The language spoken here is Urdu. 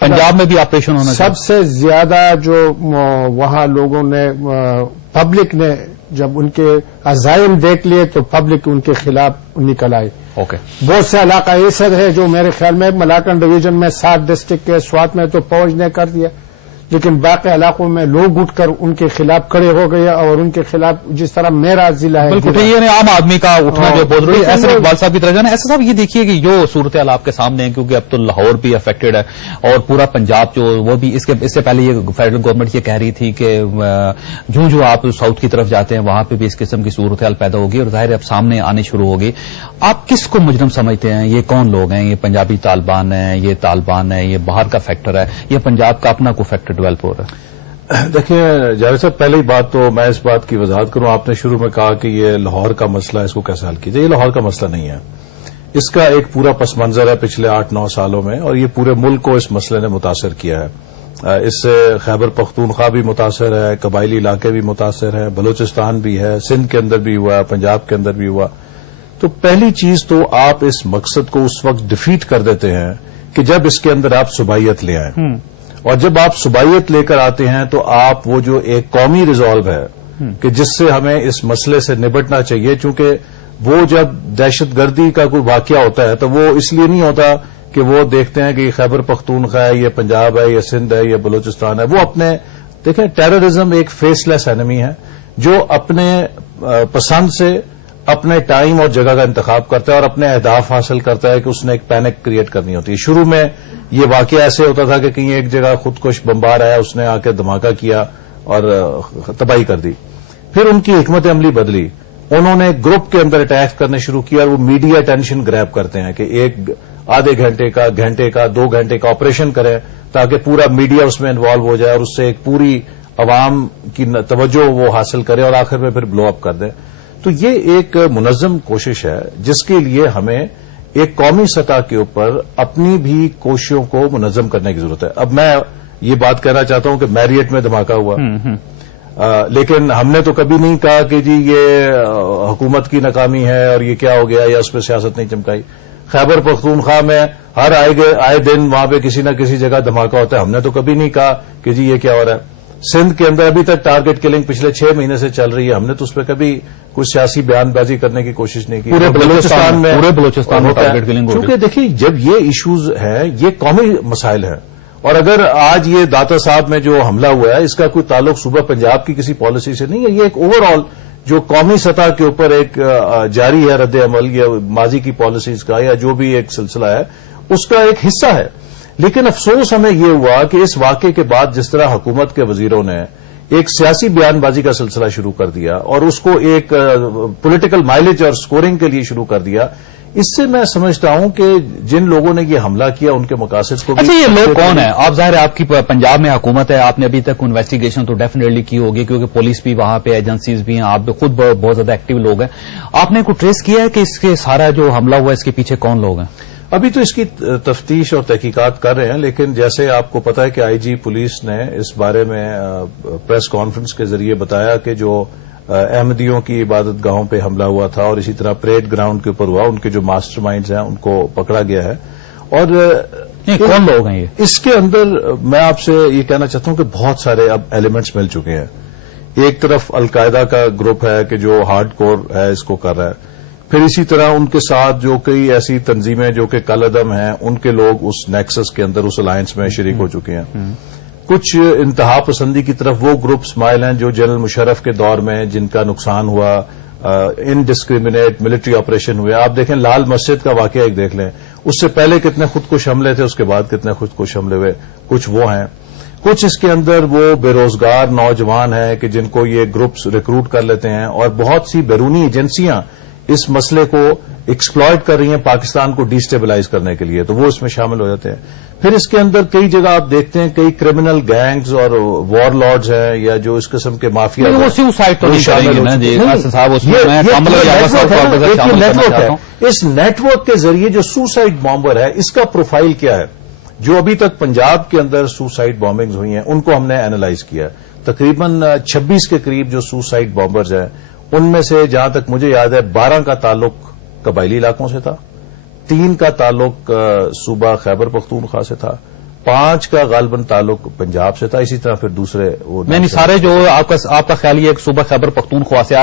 پنجاب میں بھی آپریشن ہونا سب سے زیادہ جو وہاں لوگوں نے پبلک نے جب ان کے عزائم دیکھ لیے تو پبلک ان کے خلاف نکل آئی. اوکے. بہت سے علاقہ ایسے ہے جو میرے خیال میں ملاکنڈ ڈویژن میں 7 ڈسٹرکٹ کے سوات میں تو فوج نے کر دیا، لیکن باقی علاقوں میں لوگ اٹھ کر ان کے خلاف کھڑے ہو گئے اور ان کے خلاف جس طرح میرا ضلع ہے بالکل یہ عام آدمی کا اٹھنا جو بہت ضروری ہے. ایسے اقبال صاحب کی طرح جانا ایسا صاحب یہ دیکھیے کہ جو صورتحال آپ کے سامنے ہے کیونکہ اب تو لاہور بھی افیکٹڈ ہے اور پورا پنجاب جو وہ بھی اس سے پہلے یہ فیڈرل گورنمنٹ یہ کہہ رہی تھی کہ جو آپ ساؤتھ کی طرف جاتے ہیں وہاں پہ بھی اس قسم کی صورتحال پیدا ہوگی اور ظاہر اب سامنے آنے شروع ہوگی. آپ کس کو مجرم سمجھتے ہیں؟ یہ کون لوگ ہیں؟ یہ پنجابی طالبان ہیں، یہ طالبان ہے، یہ باہر کا فیکٹر ہے، یہ پنجاب کا اپنا کوئی فیکٹر ڈیولپ ہو رہا ہے؟ دیکھیں جاوید صاحب، پہلی بات تو میں اس بات کی وضاحت کروں. آپ نے شروع میں کہا کہ یہ لاہور کا مسئلہ ہے، اس کو کیسے حل کیجیے. یہ لاہور کا مسئلہ نہیں ہے، اس کا ایک پورا پس منظر ہے پچھلے 8-9 سالوں میں، اور یہ پورے ملک کو اس مسئلے نے متاثر کیا ہے. اس سے خیبر پختونخوا بھی متاثر ہے، قبائلی علاقے بھی متاثر ہیں، بلوچستان بھی ہے، سندھ کے اندر بھی ہوا، پنجاب کے اندر بھی ہوا. تو پہلی چیز تو آپ اس مقصد کو اس وقت ڈیفیٹ کر دیتے ہیں کہ جب اس کے اندر آپ صوبائیت لے آئیں، اور جب آپ صوبائیت لے کر آتے ہیں تو آپ وہ جو ایک قومی ریزالو ہے کہ جس سے ہمیں اس مسئلے سے نبٹنا چاہیے، چونکہ وہ جب دہشت گردی کا کوئی واقعہ ہوتا ہے تو وہ اس لیے نہیں ہوتا کہ وہ دیکھتے ہیں کہ یہ خیبر پختونخوا ہے، یہ پنجاب ہے، یہ سندھ ہے، یہ بلوچستان ہے. وہ اپنے دیکھیں ٹیررزم ایک فیس لیس اینمی ہے جو اپنے پسند سے اپنے ٹائم اور جگہ کا انتخاب کرتا ہے اور اپنے اہداف حاصل کرتا ہے کہ اس نے ایک پینک کریٹ کرنی ہوتی ہے. شروع میں یہ واقعہ ایسے ہوتا تھا کہ کہیں ایک جگہ خودکش بمبار آیا، اس نے آ کے دھماکہ کیا اور تباہی کر دی. پھر ان کی حکمت عملی بدلی، انہوں نے گروپ کے اندر اٹیک کرنے شروع کیا اور وہ میڈیا ٹینشن گریب کرتے ہیں کہ ایک آدھے گھنٹے کا، 2 گھنٹے کا آپریشن کریں تاکہ پورا میڈیا اس میں انوالو ہو جائے اور اس سے ایک پوری عوام کی توجہ وہ حاصل کرے اور آخر میں پھر بلو اپ کر دیں. تو یہ ایک منظم کوشش ہے جس کے لیے ہمیں ایک قومی سطح کے اوپر اپنی بھی کوششوں کو منظم کرنے کی ضرورت ہے. اب میں یہ بات کہنا چاہتا ہوں کہ میریٹ میں دھماکہ ہوا، لیکن ہم نے تو کبھی نہیں کہا کہ جی یہ حکومت کی ناکامی ہے اور یہ کیا ہو گیا یا اس پہ سیاست نہیں چمکائی. خیبر پختونخوا میں ہر آئے دن وہاں پہ کسی نہ کسی جگہ دھماکہ ہوتا ہے، ہم نے تو کبھی نہیں کہا کہ جی یہ کیا ہو رہا ہے. سندھ کے اندر ابھی تک ٹارگٹ کلنگ پچھلے 6 مہینے سے چل رہی ہے، ہم نے تو اس پہ کبھی کوئی سیاسی بیان بازی کرنے کی کوشش نہیں کی. پورے بلوچستان میں ٹارگٹ کلنگ چونکہ دیکھیے جب یہ ایشوز ہیں یہ قومی مسائل ہیں، اور اگر آج یہ داتا صاحب میں جو حملہ ہوا ہے اس کا کوئی تعلق صوبہ پنجاب کی کسی پالیسی سے نہیں ہے، یہ ایک اوور آل جو قومی سطح کے اوپر ایک جاری ہے رد عمل یا ماضی کی پالیسیز کا یا جو بھی ایک سلسلہ ہے اس کا ایک حصہ ہے. لیکن افسوس ہمیں یہ ہوا کہ اس واقعے کے بعد جس طرح حکومت کے وزیروں نے ایک سیاسی بیان بازی کا سلسلہ شروع کر دیا اور اس کو ایک پولیٹیکل مائلیج اور سکورنگ کے لیے شروع کر دیا، اس سے میں سمجھتا ہوں کہ جن لوگوں نے یہ حملہ کیا ان کے مقاصد کو بھی. اچھا یہ لوگ کون ہیں؟ آپ ظاہر ہے آپ کی پنجاب میں حکومت ہے، آپ نے ابھی تک انویسٹیگیشن تو ڈیفینیٹلی کی ہوگی کیونکہ پولیس بھی وہاں پہ ایجنسیز بھی ہیں، آپ بھی خود بہت زیادہ ایکٹیو لوگ ہیں. آپ نے کوئی ٹریس کیا ہے کہ اس کے سارا جو حملہ ہوا اس کے پیچھے کون لوگ ہیں؟ ابھی تو اس کی تفتیش اور تحقیقات کر رہے ہیں، لیکن جیسے آپ کو پتا ہے کہ آئی جی پولیس نے اس بارے میں پریس کانفرنس کے ذریعے بتایا کہ جو احمدیوں کی عبادت گاہوں پہ حملہ ہوا تھا اور اسی طرح پریڈ گراؤنڈ کے اوپر ہوا، ان کے جو ماسٹر مائنڈز ہیں ان کو پکڑا گیا ہے. اور کون لوگ ہیں یہ؟ اس کے اندر میں آپ سے یہ کہنا چاہتا ہوں کہ بہت سارے اب ایلیمنٹس مل چکے ہیں. ایک طرف القاعدہ کا گروپ ہے کہ جو ہارڈ کور ہے اس کو کر رہا ہے، پھر اسی طرح ان کے ساتھ جو کئی ایسی تنظیمیں جو کہ کل عدم ہیں ان کے لوگ اس نیکسس کے اندر اس الائنس میں شریک ہو چکے ہیں. کچھ انتہا پسندی کی طرف وہ گروپس مائل ہیں جو جنرل مشرف کے دور میں جن کا نقصان ہوا، انڈسکریمنیٹ ملٹری آپریشن ہوئے. آپ دیکھیں لال مسجد کا واقعہ ایک دیکھ لیں، اس سے پہلے کتنے خودکش حملے تھے، اس کے بعد کتنے خودکش حملے ہوئے. کچھ وہ ہیں، کچھ اس کے اندر وہ بے روزگار نوجوان ہیں کہ جن کو یہ گروپس ریکروٹ کر لیتے ہیں، اور بہت سی بیرونی ایجنسیاں اس مسئلے کو ایکسپلائٹ کر رہی ہیں پاکستان کو ڈیسٹیبلائز کرنے کے لیے، تو وہ اس میں شامل ہو جاتے ہیں. پھر اس کے اندر کئی جگہ آپ دیکھتے ہیں کئی کرمنل گینگز اور وار لارڈز ہیں یا جو اس قسم کے مافیا اس نیٹ ورک کے ذریعے جو سوسائڈ بامبر ہے اس کا پروفائل کیا ہے. جو ابھی تک پنجاب کے اندر سوسائڈ بامبنگز ہوئی ہیں ان کو ہم نے اینالائز کیا. تقریباً 26 کے قریب جو سوسائڈ بامبرز ہیں ان میں سے جہاں تک مجھے یاد ہے 12 کا تعلق قبائلی علاقوں سے تھا، 3 کا تعلق صوبہ خیبر پختونخوا سے تھا 5 کا غالباً تعلق پنجاب سے تھا، اسی طرح پھر دوسرے وہ نہیں سارے جو آپ کا خیال یہ ایک صوبہ خیبر پختونخوا سے